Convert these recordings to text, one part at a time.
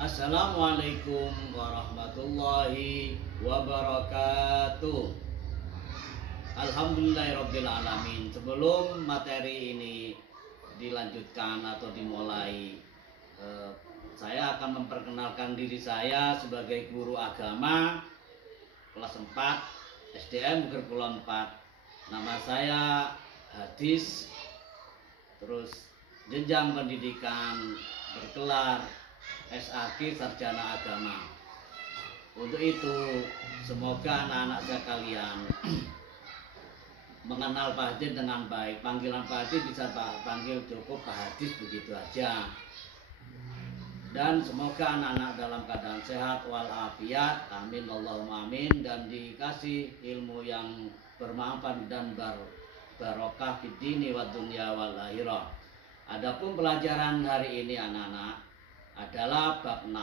Assalamualaikum warahmatullahi wabarakatuh. Alhamdulillahirrabbilalamin. Sebelum materi ini dilanjutkan atau dimulai, saya akan memperkenalkan diri saya sebagai guru agama kelas 4 SDM Gerkulon 4. Nama saya Hadis. Terus jenjang pendidikan bergelar SAG Sarjana Agama. Untuk itu, semoga anak-anak sekalian mengenal Pak Hadis dengan baik. Panggilan Pak Hadis bisa panggil cukup Pak Hadis, begitu aja. Dan semoga anak-anak dalam keadaan sehat walafiat, amin Allahumma amin, dan dikasih ilmu yang bermanfaat dan barokah fid dini wad dunya wal akhirah. Adapun pelajaran hari ini anak-anak adalah bab 6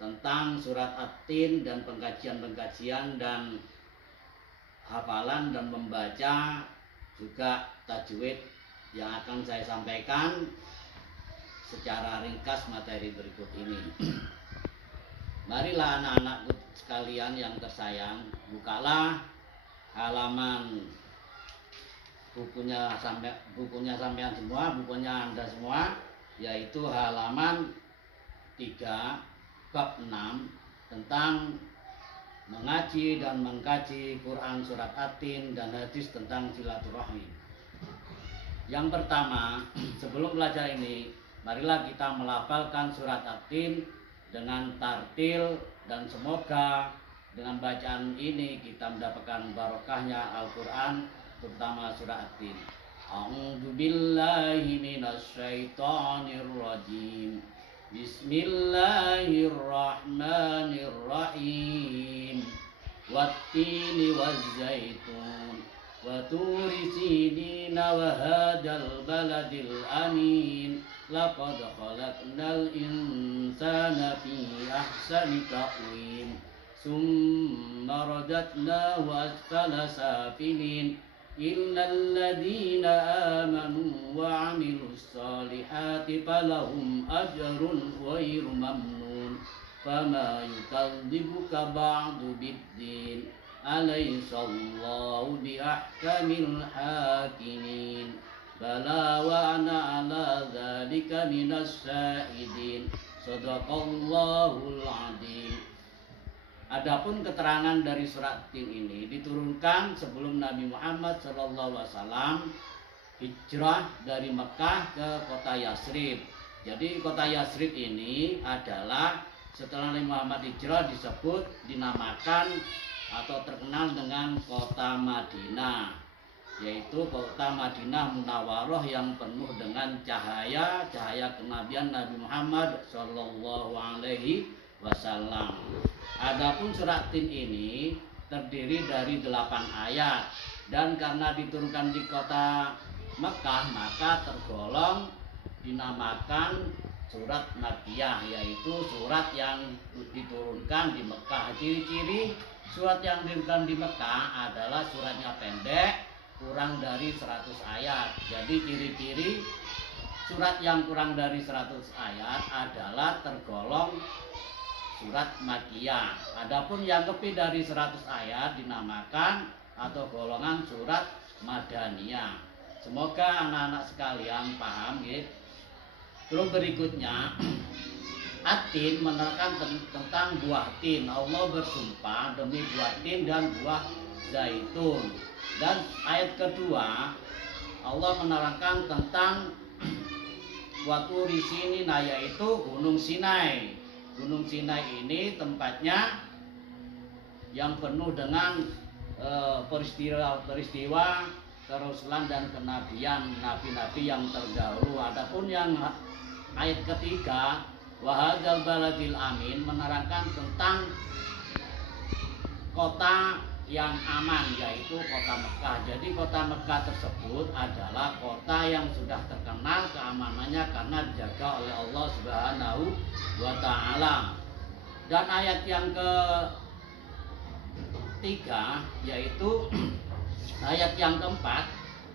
tentang surat At-Tin dan pengkajian-pengkajian dan hafalan dan membaca juga tajwid yang akan saya sampaikan secara ringkas materi berikut ini. Marilah anak-anakku sekalian yang tersayang, bukalah halaman bukunya sampean semua, bukunya Anda semua, yaitu halaman 3 bab 6 tentang mengaji dan mengkaji Quran surat At-Tin dan hadis tentang silaturahmi. Yang pertama, sebelum belajar ini, marilah kita melafalkan surat At-Tin dengan tartil, dan semoga dengan bacaan ini kita mendapatkan barokahnya Al-Quran, terutama surat At-Tin. A'udzu billahi minasyaitonir rajim. Bismillahirrahmanirrahim. Wattini wazzaitun wa turi sinina wa hadal baladil amin. Laqad khalaqnal insana fi ahsani taqwim. Summa radadnahu asfala safilin. Illal ladzina amanu wa 'amilus solihati falahum ajrun ghairu mamnun. Fama yukadzibuka ba'du biddin. Alaysallahu biahkamil hakimin. Bala wa ana ala dzalika minas syahidin. Shadaqallahul 'adzim. Adapun keterangan dari surat Tin ini diturunkan sebelum Nabi Muhammad SAW hijrah dari Mekah ke kota Yasrib. Jadi kota Yasrib ini adalah setelah Nabi Muhammad hijrah disebut, dinamakan atau terkenal dengan kota Madinah, yaitu kota Madinah Munawwaroh yang penuh dengan cahaya kenabian Nabi Muhammad SAW. Adapun surat Tin ini terdiri dari 8 ayat, dan karena diturunkan di kota Mekah maka tergolong dinamakan surat Makkiyah, yaitu surat yang diturunkan di Mekah. Ciri-ciri surat yang diturunkan di Mekah adalah suratnya pendek, kurang dari 100 ayat. Jadi ciri-ciri surat yang kurang dari 100 ayat adalah tergolong surat Makkiyah. Adapun yang lebih dari 100 ayat dinamakan atau golongan surat Madaniyah. Semoga anak-anak sekalian paham gitu. Terus berikutnya At-Tin menerangkan tentang buah tin. Allah bersumpah demi buah tin dan buah zaitun. Dan ayat kedua Allah menerangkan tentang Waturi Sinina, yaitu Gunung Sinai. Gunung Sinai ini tempatnya yang penuh dengan peristiwa kerasulan dan kenabian nabi-nabi yang terdahulu. Adapun yang ayat ketiga wahadzal baladil amin menerangkan tentang kota yang aman, yaitu kota Mekah. Jadi kota Mekah tersebut adalah kota yang sudah terkenal keamanannya karena dijaga oleh Allah Subhanahu wa Ta'ala. Dan ayat yang ketiga, yaitu ayat yang keempat,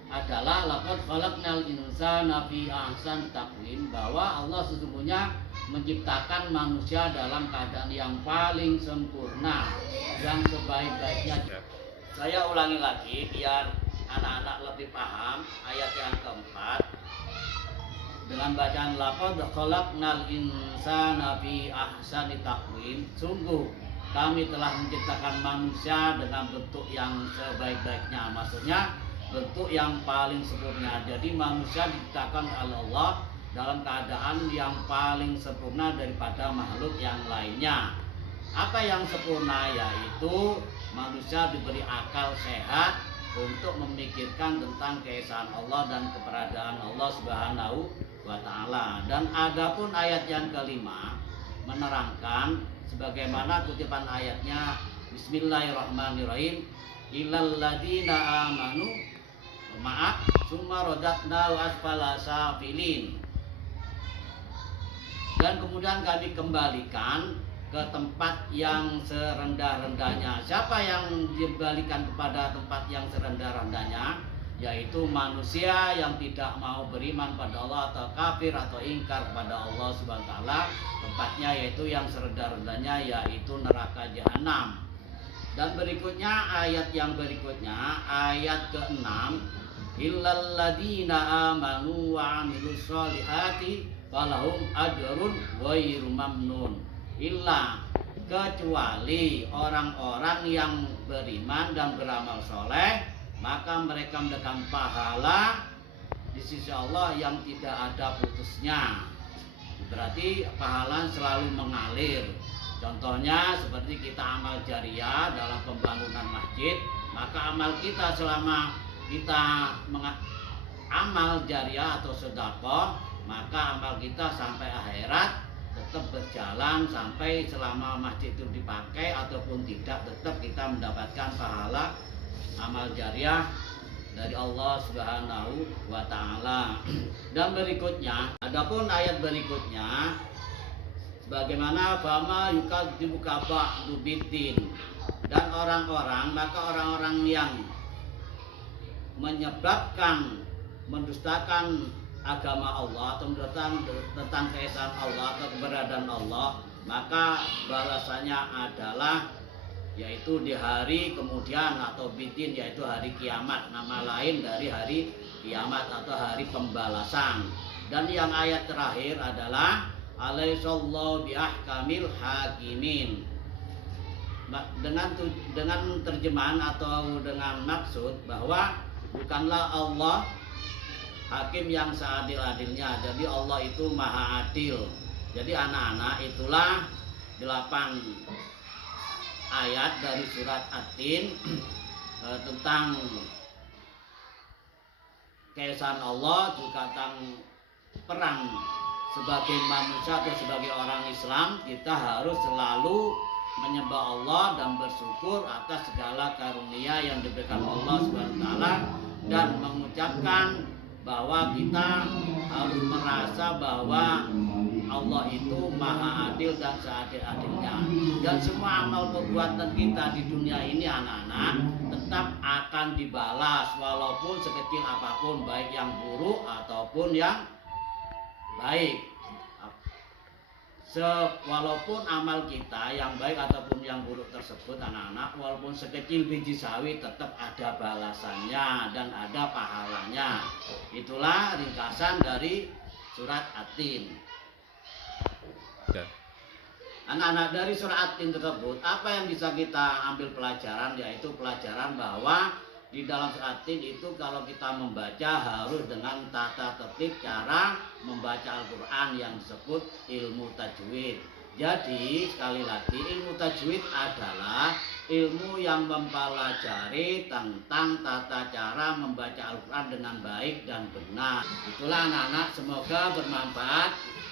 adalah laqad khalaqnal insana fi ahsani taqwim, bahwa Allah sesungguhnya menciptakan manusia dalam keadaan yang paling sempurna, yang sebaik-baiknya. Saya ulangi lagi biar anak-anak lebih paham ayat yang keempat dengan bacaan laqad khalaqnal insana fi ahsani taqwim. Sungguh kami telah menciptakan manusia dengan bentuk yang sebaik-baiknya, maksudnya bentuk yang paling sempurna. Jadi manusia diciptakan oleh Allah dalam keadaan yang paling sempurna daripada makhluk yang lainnya. Apa yang sempurna? Yaitu manusia diberi akal sehat untuk memikirkan tentang keesaan Allah dan keberadaan Allah Subhanahu wa Ta'ala. Dan adapun ayat yang kelima menerangkan sebagaimana kutipan ayatnya, Bismillahirrahmanirrahim, illal ladina amanu summa radadna asfala safilin. Dan kemudian kami kembalikan ke tempat yang serendah-rendahnya. Siapa yang dikembalikan kepada tempat yang serendah-rendahnya? Yaitu manusia yang tidak mau beriman pada Allah atau kafir atau ingkar pada Allah Subhanahu wa Ta'ala. Tempatnya yaitu yang serendah-rendahnya, yaitu neraka jahanam. Dan berikutnya ayat yang berikutnya, ayat ke-6, illal ladina amanu wa amilus solihati falahum ajrun ghairu mamnun. Illa, kecuali orang-orang yang beriman dan beramal soleh, maka mereka mendapat pahala di sisi Allah yang tidak ada putusnya. Berarti pahala selalu mengalir. Contohnya seperti kita amal jariah dalam pembangunan masjid, maka amal kita selama kita amal jariah atau sedekah, maka amal kita sampai akhirat tetap berjalan sampai selama masjid itu dipakai ataupun tidak, tetap kita mendapatkan pahala amal jariah dari Allah Subhanahu wa Ta'ala. Dan berikutnya, adapun ayat berikutnya, bagaimana fama yukadzibuka ba'du biddin, dan orang-orang, maka orang-orang yang menyebabkan mendustakan agama Allah atau tentang keesaan Allah atau keberadaan Allah, maka balasannya adalah yaitu di hari kemudian atau bitin, yaitu hari kiamat, nama lain dari hari kiamat atau hari pembalasan. Dan yang ayat terakhir adalah alaihissallahu biahkamil hakimin. Dengan terjemahan atau dengan maksud bahwa bukanlah Allah hakim yang seadil-adilnya. Jadi Allah itu maha adil. Jadi anak-anak, itulah 8 ayat dari surat At-Tin tentang keesaan Allah, juga tentang peran sebagai manusia atau sebagai orang Islam. Kita harus selalu menyembah Allah dan bersyukur atas segala karunia yang diberikan Allah SWT, dan mengucapkan bahwa kita harus merasa bahwa Allah itu maha adil dan seadil-adilnya. Dan semua amal perbuatan kita di dunia ini anak-anak tetap akan dibalas, walaupun sekecil apapun, baik yang buruk ataupun yang baik. Walaupun amal kita yang baik ataupun yang buruk tersebut anak-anak, walaupun sekecil biji sawi, tetap ada balasannya dan ada pahalanya. Itulah ringkasan dari surat At-Tin. Anak-anak, dari surat At-Tin tersebut apa yang bisa kita ambil pelajaran? Yaitu pelajaran bahwa di dalam surat At-Tin itu kalau kita membaca harus dengan tata tertib cara membaca Al-Quran yang disebut ilmu tajwid. Jadi sekali lagi, ilmu tajwid adalah ilmu yang mempelajari tentang tata cara membaca Al-Quran dengan baik dan benar. Itulah anak-anak, semoga bermanfaat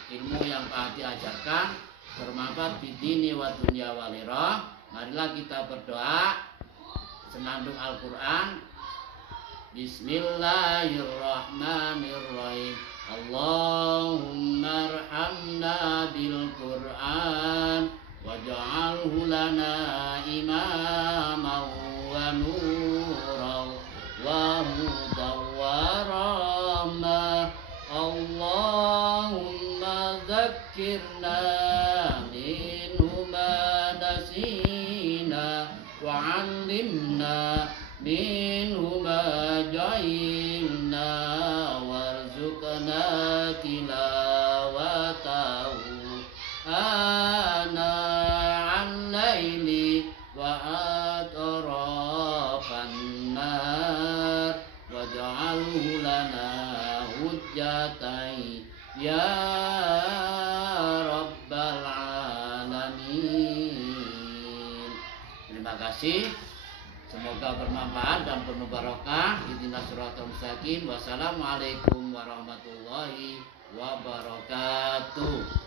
ilmu yang telah diajarkan, bermanfaat di dini wa dunya wal akhirah. Marilah kita berdoa senandung Al-Quran. Bismillahirrahmanirrahim. Allahumma arhamna bil Quran waj'alhu lana imaman wa nuran wa hudan wa rahmah. Allahumma ذكرنا منه ما نسينا وعلمنا منه ما جهلنا وارزقنا تلاوته آناء الليل وأطراف النهار واجعله لنا حجة يا Rabbal Alamin. Terima kasih. Semoga bermanfaat dan penuh barokah. Ihdinas siratal mustaqim. Wassalamualaikum warahmatullahi wabarakatuh.